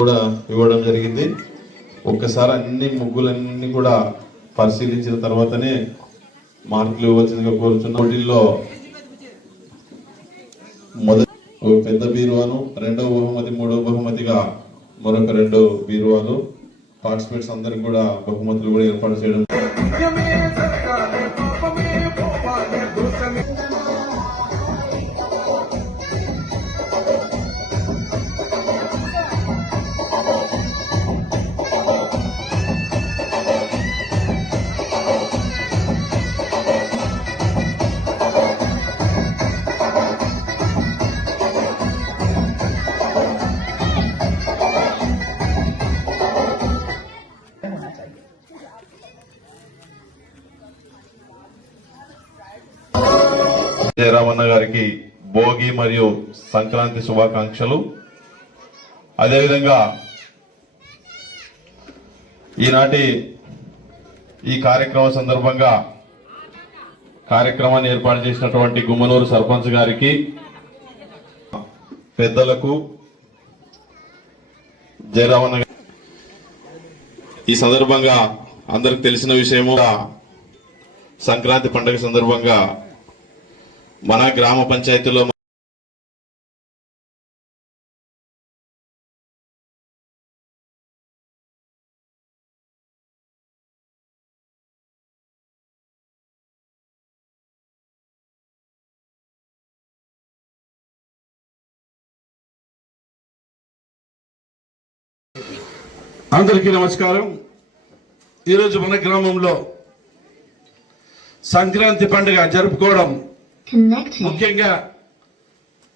కూడా ఇవ్వడం జరిగింది. ఒక్కసారి అన్ని ముగ్గులన్నీ కూడా పరిశీలించిన తర్వాతనే మార్కులు ఇవ్వవలసిందిగా కోరుచున్న. పోటీల్లో మొదటి ఒక పెద్ద బీరువాను రెండవ బహుమతి మూడవ బహుమతిగా మరొక రెండు బీరువాలు పార్టిసిపేట్స్ అందరికి కూడా బహుమతులు కూడా ఏర్పాటు చేయడం జయరామన్న గారికి భోగి మరియు సంక్రాంతి శుభాకాంక్షలు. అదేవిధంగా ఈనాటి ఈ కార్యక్రమం సందర్భంగా కార్యక్రమాన్ని ఏర్పాటు చేసినటువంటి గుమ్మనూరు సర్పంచ్ గారికి పెద్దలకు జయరామన్న ఈ సందర్భంగా అందరికి తెలిసిన విషయము సంక్రాంతి పండుగ సందర్భంగా మన గ్రామ పంచాయతీలో అందరికీ నమస్కారం. ఈరోజు మన గ్రామంలో సంక్రాంతి పండుగ జరుపుకోవడం ముఖ్యంగా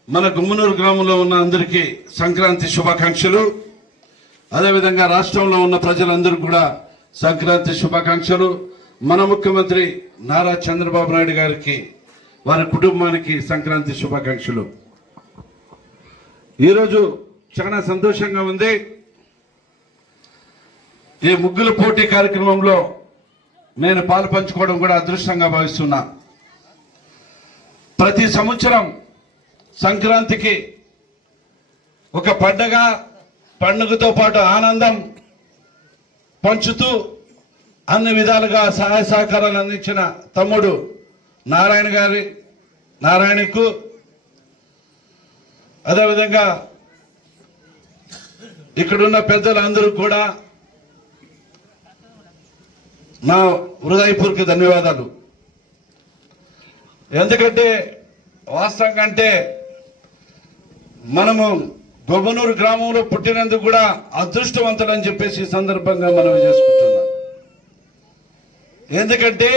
మన గుమ్మనూరు గ్రామంలో ఉన్న అందరికీ సంక్రాంతి శుభాకాంక్షలు. అదేవిధంగా రాష్ట్రంలో ఉన్న ప్రజలందరూ కూడా సంక్రాంతి శుభాకాంక్షలు. మన ముఖ్యమంత్రి నారా చంద్రబాబు నాయుడు గారికి వారి కుటుంబానికి సంక్రాంతి శుభాకాంక్షలు. ఈరోజు చాలా సంతోషంగా ఉంది. ఈ ముగ్గుల పోటీ కార్యక్రమంలో నేను పాలు పంచుకోవడం కూడా అదృష్టంగా భావిస్తున్నా. ప్రతి సంవత్సరం సంక్రాంతికి ఒక పండగ పండుగతో పాటు ఆనందం పంచుతూ అన్ని విధాలుగా సహాయ సహకారాలు అందించిన తమ్ముడు నారాయణ గారి నారాయణకు. అదేవిధంగా ఇక్కడున్న పెద్దలందరూ కూడా నా హృదయపూర్వక ధన్యవాదాలు. ఎందుకంటే వాస్తవం కంటే మనము గొబ్బనూరు గ్రామంలో పుట్టినందుకు కూడా అదృష్టవంతులని చెప్పేసి ఈ సందర్భంగా మనం చేసుకుంటున్నాం. ఎందుకంటే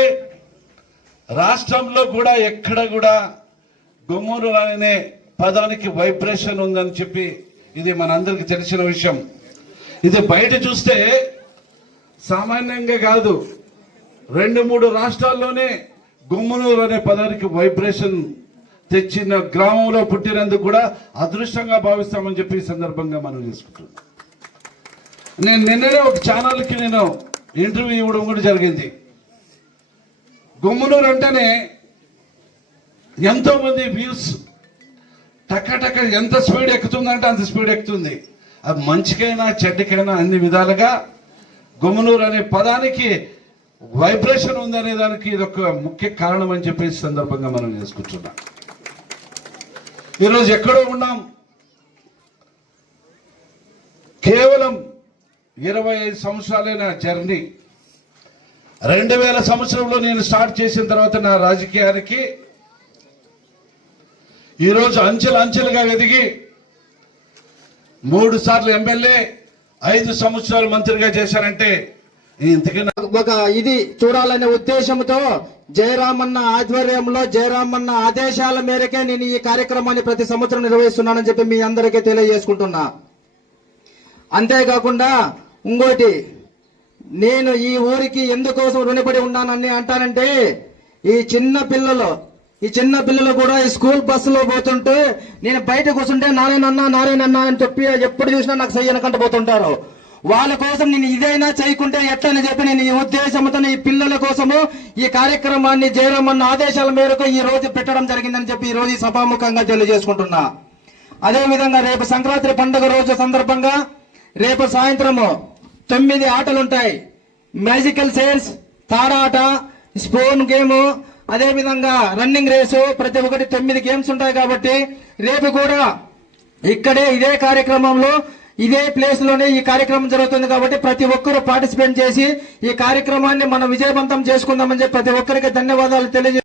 రాష్ట్రంలో కూడా ఎక్కడ కూడా గొమ్మూరు అనే పదానికి వైబ్రేషన్ ఉందని చెప్పి ఇది మనందరికి తెలిసిన విషయం. ఇది బయట చూస్తే సామాన్యంగా కాదు రెండు మూడు రాష్ట్రాల్లోనే గుమ్మనూరు అనే పదానికి వైబ్రేషన్ తెచ్చిన గ్రామంలో పుట్టినందుకు కూడా అదృష్టంగా భావిస్తామని చెప్పి ఈ సందర్భంగా మనం చేసుకుంటున్నాం. నేను నిన్ననే ఒక ఛానల్కి నేను ఇంటర్వ్యూ ఇవ్వడం కూడా జరిగింది. గుమ్మనూరు అంటేనే ఎంతో మంది వ్యూస్ టక్క టక్క ఎంత స్పీడ్ ఎక్కుతుందంటే అంత స్పీడ్ ఎక్కుతుంది. అది మంచికైనా చెడ్డకైనా అన్ని విధాలుగా గుమ్మనూరు అనే పదానికి వైబ్రేషన్ ఉందనే దానికి ఇది ఒక ముఖ్య కారణం అని చెప్పి సందర్భంగా మనం చేసుకుంటున్నాం. ఈరోజు ఎక్కడో ఉన్నాం. కేవలం ఇరవై ఐదు సంవత్సరాలైన జర్నీ. రెండు వేల సంవత్సరంలో నేను స్టార్ట్ చేసిన తర్వాత నా రాజకీయానికి ఈరోజు అంచెలు అంచెలుగా ఎదిగి మూడు సార్లు ఎమ్మెల్యే ఐదు సంవత్సరాలు మంత్రిగా చేశారంటే ఒక ఇది చూడాలనే ఉద్దేశంతో జయరామన్న ఆధ్వర్యంలో జయరామన్న ఆదేశాల మేరకే నేను ఈ కార్యక్రమాన్ని ప్రతి సంవత్సరం నిర్వహిస్తున్నానని చెప్పి మీ అందరికీ తెలియజేసుకుంటున్నా. అంతేకాకుండా ఇంకోటి నేను ఈ ఊరికి ఎందుకోసం రుణపడి ఉన్నానని అంటానంటే ఈ చిన్న పిల్లలు ఈ చిన్న పిల్లలు కూడా ఈ స్కూల్ బస్సులో పోతుంటే నేను బయట కూర్చుంటే నారాయణన్న నారాయణన్న అని చెప్పి ఎప్పుడు చూసినా నాకు సయ్యనకంట పోతుంటారు. వాళ్ళ కోసం నేను ఇదైనా చేయకుంటే ఎట్లని చెప్పి నేను ఈ ఉద్దేశంతో ఈ పిల్లల కోసము ఈ కార్యక్రమాన్ని జయరామన్న ఆదేశాల మేరకు ఈ రోజు పెట్టడం జరిగిందని చెప్పి ఈ రోజు సభాముఖంగా తెలియజేసుకుంటున్నా. అదేవిధంగా రేపు సంక్రాంతి పండుగ రోజు సందర్భంగా రేపు సాయంత్రము తొమ్మిది ఆటలుంటాయి. మ్యాజికల్ సేల్స్ తారాట స్పోన్ గేము అదేవిధంగా రన్నింగ్ రేసు ప్రతి ఒక్కటి తొమ్మిది గేమ్స్ ఉంటాయి కాబట్టి రేపు కూడా ఇక్కడే ఇదే కార్యక్రమంలో ఇదే ప్లేస్లోనే ఈ కార్యక్రమం జరుగుతుంది కాబట్టి ప్రతి ఒక్కరూ పార్టిసిపేట్ చేసి ఈ కార్యక్రమాన్ని మనం విజయవంతం చేసుకుందామని చెప్పి ప్రతి ఒక్కరికి ధన్యవాదాలు తెలియజే